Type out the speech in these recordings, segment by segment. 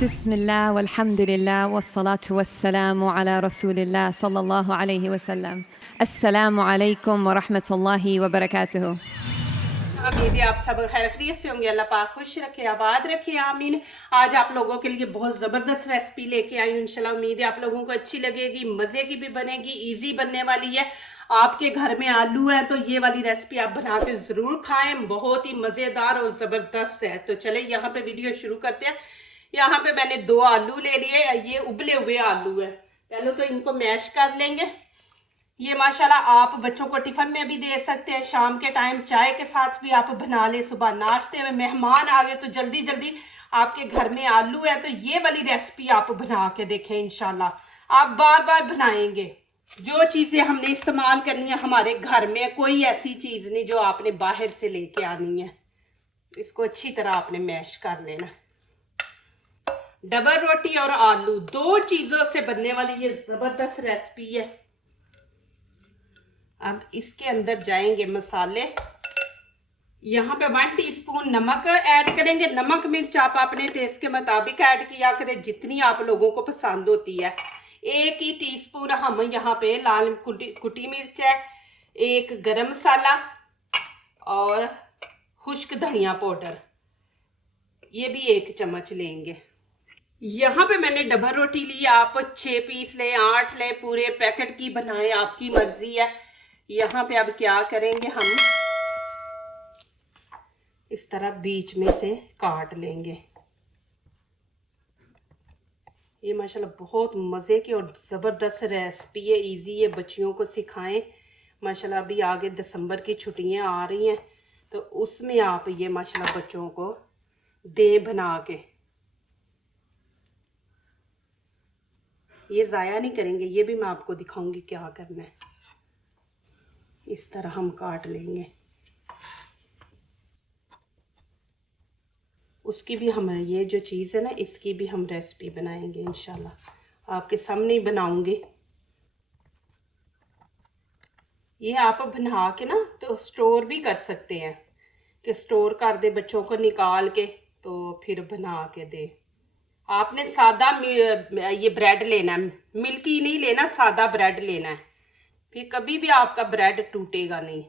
बिस्मिल्लाह वल्हम्दुलिल्लाह वस्सलातु वस्सलामु अला रसूलिल्लाह सल्लल्लाहु अलैहि वसल्लम। अस्सलामु अलैकुम व रहमतुल्लाहि व बरकातुहू। उम्मीद है आप सब खैर खैरियत से होंगे। अल्लाह पाक खुश रखे, आबाद रखे, आमीन। आज आप लोगों के लिए बहुत ज़बरदस्त रेसिपी लेके आई हूँ। इंशाल्लाह उम्मीद है आप लोगों को अच्छी लगेगी, मज़े की भी बनेगी, इजी बनने वाली है। आपके घर में आलू है तो ये वाली रेसिपी आप बना के ज़रूर खाएं, बहुत ही मज़ेदार और ज़बरदस्त है। तो चले यहाँ पे वीडियो शुरू करते हैं। यहाँ पे मैंने 2 आलू ले लिए, ये उबले हुए आलू है। पहले तो इनको मैश कर लेंगे। ये माशाल्लाह आप बच्चों को टिफिन में भी दे सकते हैं, शाम के टाइम चाय के साथ भी आप बना ले, सुबह नाश्ते में मेहमान आ गए तो जल्दी जल्दी आपके घर में आलू है तो ये वाली रेसिपी आप बना के देखें। इंशाल्लाह आप बार बार बनाएंगे। जो चीज़ें हमने इस्तेमाल करनी है हमारे घर में, कोई ऐसी चीज़ नहीं जो आपने बाहर से लेके आनी है। इसको अच्छी तरह आपने मैश कर लेना। डबल रोटी और आलू 2 चीज़ों से बनने वाली ये ज़बरदस्त रेसिपी है। अब इसके अंदर जाएंगे मसाले। यहाँ पे 1 टीस्पून नमक ऐड करेंगे। नमक मिर्च आप अपने टेस्ट के मुताबिक ऐड किया करें, जितनी आप लोगों को पसंद होती है। 1 ही टीस्पून हम यहाँ पे लाल कुटी मिर्च है, 1 गरम मसाला और खुश्क धनिया पाउडर, ये भी 1 चम्मच लेंगे। यहाँ पे मैंने डबल रोटी ली, आप 6 पीस लें, 8 लें, पूरे पैकेट की बनाएं, आपकी मर्जी है। यहाँ पे अब क्या करेंगे, हम इस तरह बीच में से काट लेंगे। ये माशाल्लाह बहुत मज़े की और ज़बरदस्त रेसिपी है, इजी है, बच्चियों को सिखाएं। माशाल्लाह अभी आगे दिसंबर की छुट्टियां आ रही हैं तो उसमें आप ये माशाल्लाह बच्चों को दें बना के। ये ज़ाया नहीं करेंगे, ये भी मैं आपको दिखाऊंगी क्या करना है। इस तरह हम काट लेंगे। उसकी भी हम ये जो चीज़ है ना, इसकी भी हम रेसिपी बनाएंगे इंशाल्लाह, आपके सामने ही बनाऊंगी। ये आप बना के ना तो स्टोर भी कर सकते हैं कि स्टोर कर दे बच्चों को निकाल के, तो फिर बना के दे। आपने सादा ये ब्रेड लेना है, मिल्की नहीं लेना, सादा ब्रेड लेना है, फिर कभी भी आपका ब्रेड टूटेगा नहीं।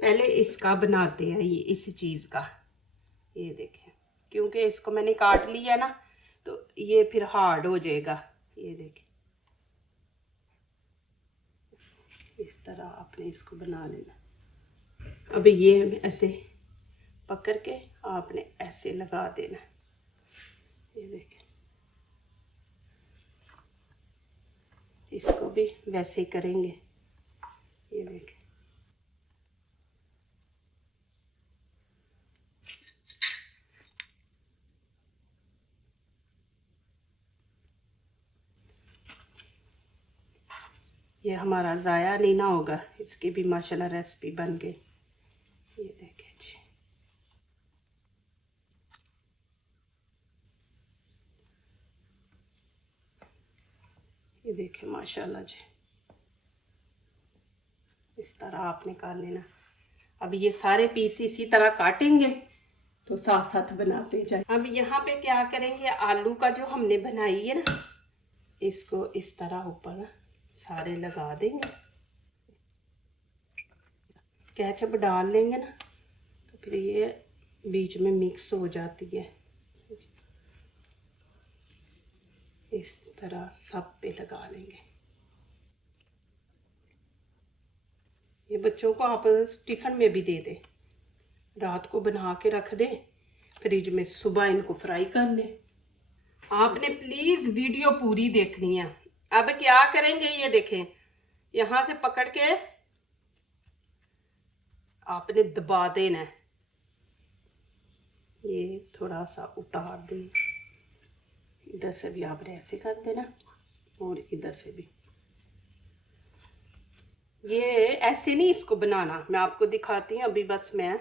पहले इसका बनाते हैं, ये इस चीज़ का, ये देखें, क्योंकि इसको मैंने काट लिया ना तो ये फिर हार्ड हो जाएगा। ये देखें, इस तरह आपने इसको बना लेना। अब ये ऐसे पकड़ के आपने ऐसे लगा देना। ये देखें, इसको भी वैसे ही करेंगे। ये देखें, ये हमारा ज़ाया नहीं ना होगा, इसकी भी माशाल्लाह रेसिपी बन गई। ये देखें जी, ये देखें माशाल्लाह जी, इस तरह आपने काट लेना। अब ये सारे पीस इसी तरह काटेंगे तो साथ साथ बनाते जाए। अब यहाँ पे क्या करेंगे, आलू का जो हमने बनाई है ना, इसको इस तरह ऊपर सारे लगा देंगे। केचप डाल लेंगे ना तो फिर ये बीच में मिक्स हो जाती है। इस तरह सब पे लगा लेंगे। ये बच्चों को आप टिफ़िन में भी दे दें, रात को बना के रख दें फ्रिज में, सुबह इनको फ्राई कर लें। आपने प्लीज़ वीडियो पूरी देखनी है। अब क्या करेंगे, ये देखें, यहाँ से पकड़ के आपने दबा देना है। ये थोड़ा सा उतार दें, इधर से भी आपने ऐसे कर देना और इधर से भी। ये ऐसे नहीं इसको बनाना, मैं आपको दिखाती हूँ। अभी बस मैं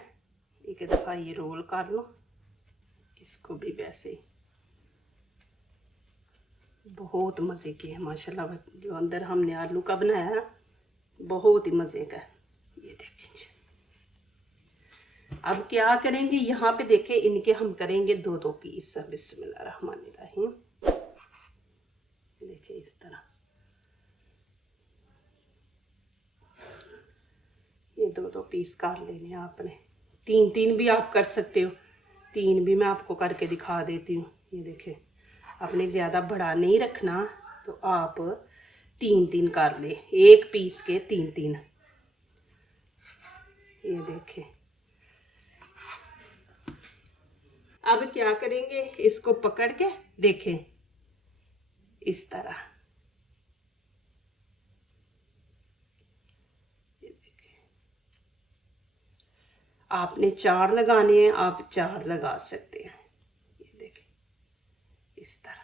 एक दफ़ा ये रोल कर लूँ, इसको भी वैसे ही। बहुत मज़े की है माशाल्लाह, जो अंदर हमने आलू का बनाया है बहुत ही मज़े का है। ये देखें जी, अब क्या करेंगे, यहाँ पे देखें इनके हम करेंगे 2-2 पीस। बिस्मिल्लाहिर्रहमानिर्रहीम। देखिए इस तरह ये 2-2 पीस काट लेने हैं आपने। 3-3 भी आप कर सकते हो, 3 भी मैं आपको करके दिखा देती हूँ। ये देखें, आपने ज़्यादा बड़ा नहीं रखना तो आप 3-3 कर ले, एक पीस के 3-3। ये देखें। अब क्या करेंगे, इसको पकड़ के देखें इस तरह। ये देखें, आपने 4 लगाने हैं, आप 4 लगा सकते हैं। ये देखें इस तरह।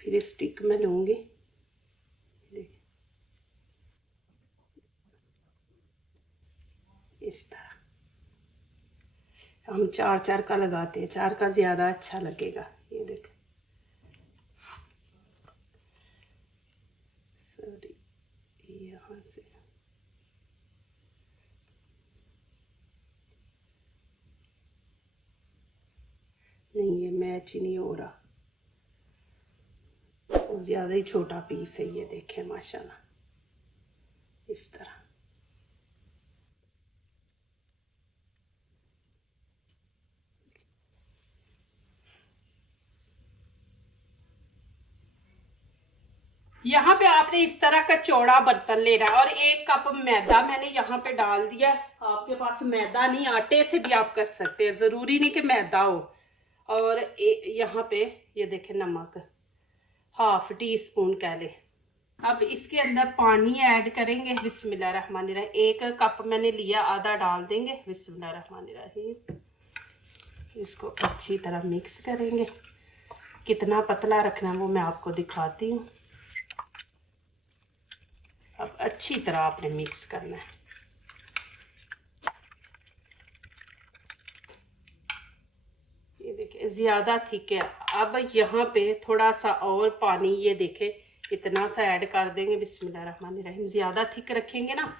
फिर स्टिक में लूंगी, देखें इस तरह। हम 4-4 का लगाते हैं, 4 का ज़्यादा अच्छा लगेगा। ये देखें, सॉरी यहाँ से नहीं, ये मैच ही नहीं हो रहा, ज़्यादा ही छोटा पीस है। ये देखें माशाल्लाह इस तरह। यहाँ पे आपने इस तरह का चौड़ा बर्तन लेना है और 1 कप मैदा मैंने यहाँ पे डाल दिया। आपके पास मैदा नहीं, आटे से भी आप कर सकते हैं, ज़रूरी नहीं कि मैदा हो। और यहाँ पे ये देखें नमक, 1/2 टीस्पून कह ले। अब इसके अंदर पानी ऐड करेंगे। बिस्मिल्लाहिर्रहमानिर्रहीम। 1 कप मैंने लिया, आधा डाल देंगे। बिस्मिल्लाहिर्रहमानिर्रहीम। इसको अच्छी तरह मिक्स करेंगे। कितना पतला रखना है वो मैं आपको दिखाती हूँ। अब अच्छी तरह आपने मिक्स करना है। ये देखिए ज़्यादा थिक है। अब यहाँ पे थोड़ा सा और पानी, ये देखें इतना सा ऐड कर देंगे। बिस्मिल्लाहिर्रहमानिर्रहीम। ज़्यादा थिक रखेंगे ना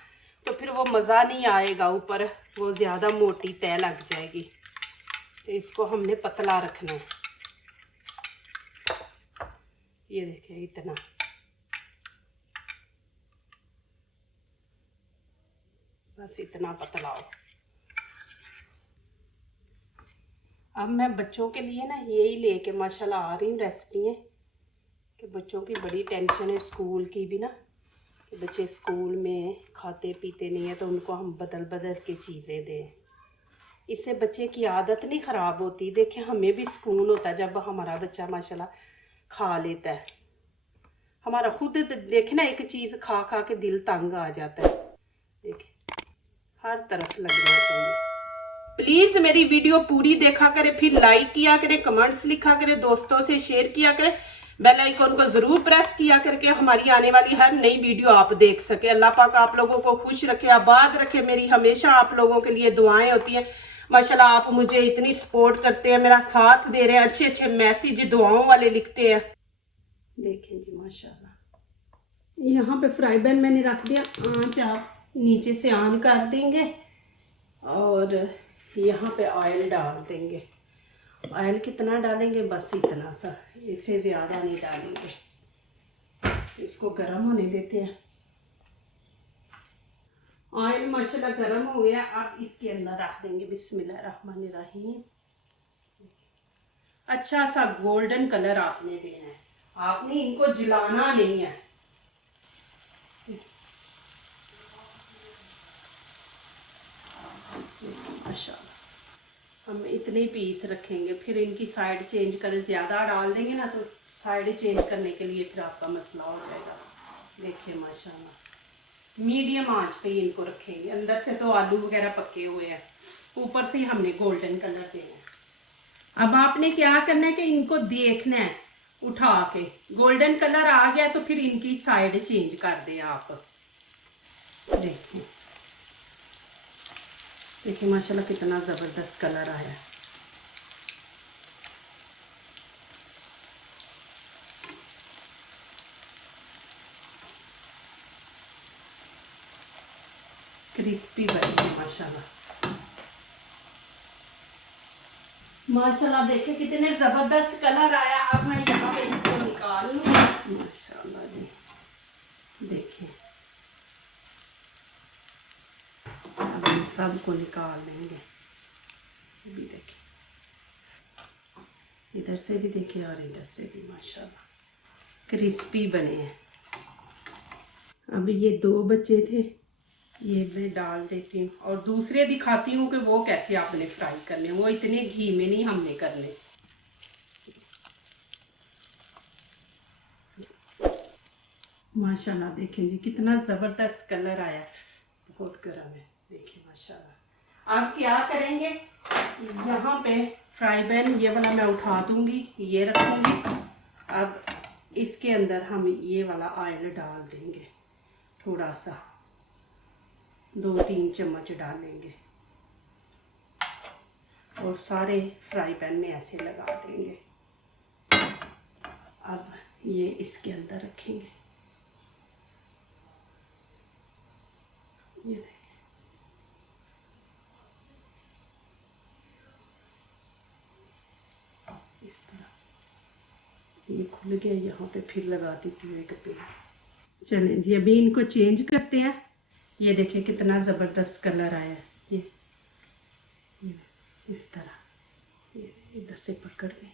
तो फिर वो मज़ा नहीं आएगा, ऊपर वो ज़्यादा मोटी तय लग जाएगी। तो इसको हमने पतला रखना है। ये देखिए इतना। बस इतना पतला हो। अब मैं बच्चों के लिए ना यही लेके माशाल्लाह आ रही हूँ रेसिपी कि बच्चों की बड़ी टेंशन है स्कूल की भी ना, कि बच्चे स्कूल में खाते पीते नहीं है तो उनको हम बदल बदल के चीज़ें दें। इससे बच्चे की आदत नहीं ख़राब होती। देखिए हमें भी सुकून होता है जब हमारा बच्चा माशाल्लाह खा लेता है। हमारा खुद देखे ना एक चीज़ खा खा के दिल तंग आ जाता है। देखिए हर तरफ लगना चाहिए। प्लीज़ मेरी वीडियो पूरी देखा करें, फिर लाइक किया करें, कमेंट्स लिखा करें, दोस्तों से शेयर किया करें, बेल आइकन को ज़रूर प्रेस किया करके हमारी आने वाली हर नई वीडियो आप देख सके। अल्लाह पाक आप लोगों को खुश रखे, आबाद रखे। मेरी हमेशा आप लोगों के लिए दुआएं होती हैं। माशाल्लाह आप मुझे इतनी सपोर्ट करते हैं, मेरा साथ दे रहे हैं, अच्छे अच्छे मैसेज दुआओं वाले लिखते हैं। देखें जी माशाल्लाह। यहाँ पे फ्राई पैन मैंने रख दिया, आँच आप नीचे से ऑन कर देंगे और यहाँ पे ऑयल डाल देंगे। ऑयल कितना डालेंगे, बस इतना सा, इससे ज़्यादा नहीं डालेंगे। इसको गर्म होने देते हैं। ऑयल माशाल्लाह गर्म हो गया। अब इसके अंदर रख देंगे। बिस्मिल्लाहिर्रहमानिर्रहीम। अच्छा सा गोल्डन कलर आपने देना है, आपने इनको जलाना नहीं है। माशाल्लाह हम इतने पीस रखेंगे, फिर इनकी साइड चेंज करें। ज़्यादा डाल देंगे ना तो साइड चेंज करने के लिए फिर आपका मसला हो जाएगा। देखिए माशाल्लाह मीडियम आंच पे इनको रखेंगे। अंदर से तो आलू वगैरह पके हुए हैं, ऊपर से ही हमने गोल्डन कलर देना है। अब आपने क्या करना है कि इनको देखना है उठा के, गोल्डन कलर आ गया तो फिर इनकी साइड चेंज कर दें आप। देखिए देखिए माशाल्लाह कितना ज़बरदस्त कलर आया। क्रिस्पी बनेगी माशाल्लाह। माशाल्लाह देखिए कितने ज़बरदस्त कलर आया। अब मैं यहाँ पे इसको निकाल लूँ। माशाल्लाह जी देखिए, अब इन सबको निकाल देंगे। ये भी देखिए, इधर से भी देखिए और इधर से भी माशाल्लाह क्रिस्पी बने हैं। अभी ये 2 बचे थे, ये मैं डाल देती हूँ और दूसरे दिखाती हूँ कि वो कैसे आपने फ्राई करने। वो इतने घी में नहीं हमने करने। माशाल्लाह देखें जी कितना ज़बरदस्त कलर आया। बहुत गर्म है देखिए माशाल्लाह। अब क्या करेंगे, यहाँ पे फ्राई पैन ये वाला मैं उठा दूँगी, ये रखूँगी। अब इसके अंदर हम ये वाला ऑयल डाल देंगे, थोड़ा सा 2-3 चम्मच डालेंगे और सारे फ्राई पैन में ऐसे लगा देंगे। अब ये इसके अंदर रखेंगे। ये देखिए इस तरह ये खुल गया। यहाँ पे फिर लगा देती हूँ एक पेन। चलें जी अभी इनको चेंज करते हैं। ये देखिए कितना ज़बरदस्त कलर आया है। ये इस तरह ये इधर से पकड़ दें।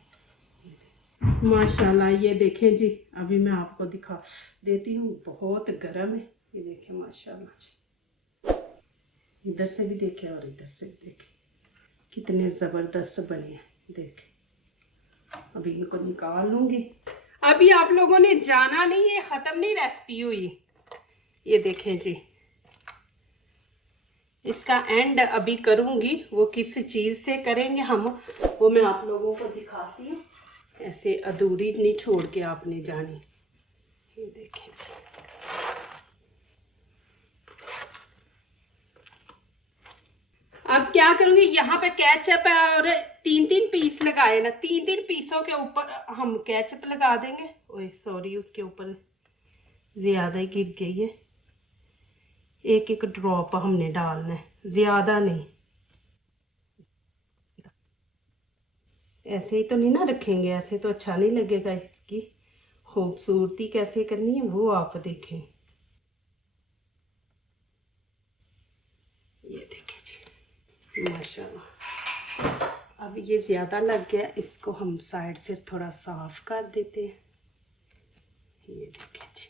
माशाल्लाह ये देखें जी, अभी मैं आपको दिखा देती हूँ। बहुत गर्म है ये देखें माशाल्लाह जी। इधर से भी देखें और इधर से भी देखें, कितने ज़बरदस्त बने हैं। देखें अभी इनको निकाल लूँगी। अभी आप लोगों ने जाना नहीं है, ख़त्म नहीं रेसिपी हुई। ये देखें जी, इसका एंड अभी करूँगी। वो किस चीज़ से करेंगे हम, वो मैं आप लोगों को दिखाती हूँ। ऐसे अधूरी नहीं छोड़ के आपने जानी। ये देखें जी, अब क्या करूँगी, यहाँ पे केचप है और 3-3 पीस लगाए ना, 3-3 पीसों के ऊपर हम केचप लगा देंगे। ओए सॉरी, उसके ऊपर ज़्यादा ही गिर गई है। एक एक ड्रॉप हमने डालना है, ज़्यादा नहीं। ऐसे ही तो नहीं ना रखेंगे, ऐसे तो अच्छा नहीं लगेगा। इसकी खूबसूरती कैसे करनी है वो आप देखें। ये देखें जी माशाल्लाह। अब ये ज़्यादा लग गया, इसको हम साइड से थोड़ा साफ कर देते हैं। ये देखें जी,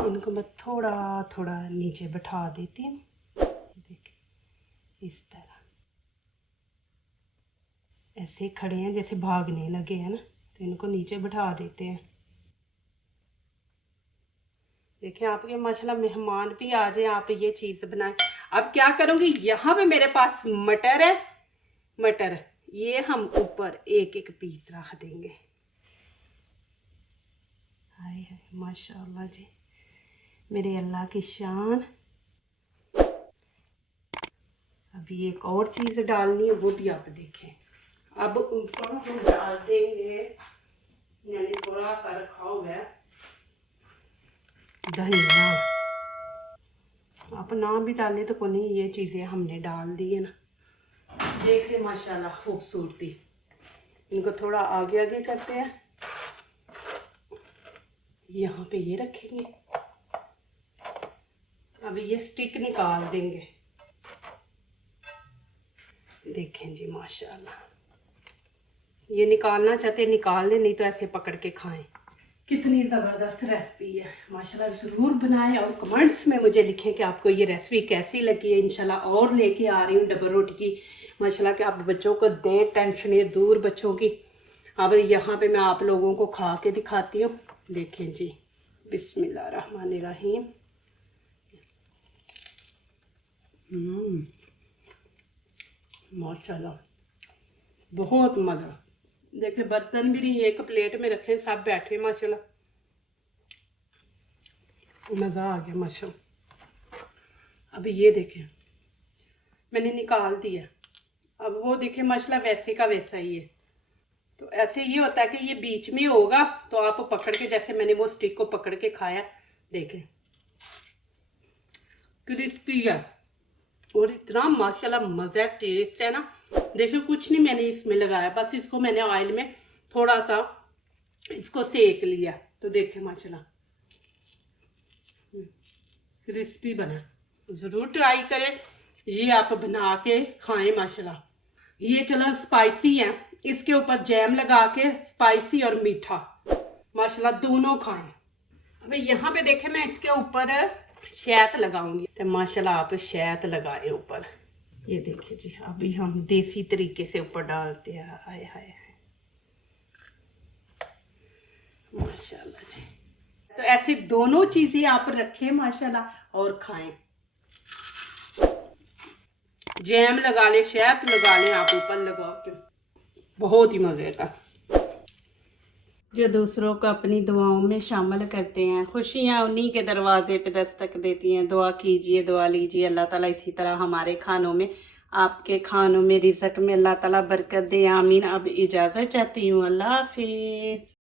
इनको मैं थोड़ा थोड़ा नीचे बैठा देती हूँ। देखिए इस तरह ऐसे खड़े हैं जैसे भागने लगे हैं ना, तो इनको नीचे बैठा देते हैं। देखिए आपके माशाल्लाह मेहमान भी आ जाए, आप ये चीज़ बनाएं। अब क्या करूँगी, यहाँ पे मेरे पास मटर है। मटर ये हम ऊपर एक एक पीस रख देंगे। हाय हाय माशाल्लाह जी, मेरे अल्लाह की शान। अभी एक और चीज़ डालनी है, वो भी आप देखें। अब ऊपर हम डाल देंगे, यानी थोड़ा सा रखा हुआ है धनिया। आप ना भी डालें तो कोई नहीं, ये चीज़ें हमने डाल दी है ना। देखिए माशाल्लाह खूबसूरती। इनको थोड़ा आगे आगे करते हैं। यहाँ पे ये रखेंगे। अभी ये स्टिक निकाल देंगे। देखें जी माशाल्लाह, ये निकालना चाहते निकाल लें, नहीं तो ऐसे पकड़ के खाएं। कितनी ज़बरदस्त रेसिपी है माशाल्लाह। ज़रूर बनाएं और कमेंट्स में मुझे लिखें कि आपको ये रेसिपी कैसी लगी है। इंशाल्लाह और लेके आ रही हूँ डबल रोटी की माशाल्लाह, कि आप बच्चों को दें टेंशन ये दूर बच्चों की। अब यहाँ पे मैं आप लोगों को खा के दिखाती हूँ। देखें जी, बिस्मिल्लाहिर्रहमानिर्रहीम। माशाल्लाह बहुत मज़ा। देखिए बर्तन भी नहीं, एक प्लेट में रखे, सब बैठे माशाल्लाह, मज़ा आ गया माशाल्लाह। अभी ये देखें मैंने निकाल दिया। अब वो देखें माशाल्लाह वैसे का वैसा ही है। तो ऐसे ये होता है कि ये बीच में होगा तो आप पकड़ के, जैसे मैंने वो स्टिक को पकड़ के खाया, देखें क्रिस्पी है और इतना माशाल्लाह मज़ा टेस्ट है ना। देखो कुछ नहीं मैंने इसमें लगाया, बस इसको मैंने ऑयल में थोड़ा सा इसको सेक लिया। तो देखें माशाल्लाह क्रिस्पी बना। ज़रूर ट्राई करें, ये आप बना के खाएं माशाल्लाह। ये चलो स्पाइसी है, इसके ऊपर जैम लगा के स्पाइसी और मीठा माशाल्लाह दोनों खाएं। अब यहाँ पे देखें मैं इसके ऊपर शहद लगाऊंगी, तो माशाल्लाह आप शहद लगाए ऊपर। ये देखिए जी, अभी हम देसी तरीके से ऊपर डालते हैं। हाय हाय हाय माशाल्लाह जी। तो ऐसे दोनों चीजें आप रखें माशाल्लाह और खाएं। जैम लगा ले, शहद लगा लें आप ऊपर लगा के, बहुत ही मजे का। जो दूसरों को अपनी दुआओं में शामिल करते हैं, खुशियां उन्हीं के दरवाजे पे दस्तक देती हैं। दुआ कीजिए, दुआ लीजिए, अल्लाह ताला इसी तरह हमारे खानों में, आपके खानों में, रिज़्क़ में अल्लाह ताला बरकत दे, आमीन। अब इजाज़त चाहती हूँ, अल्लाह हाफिज़।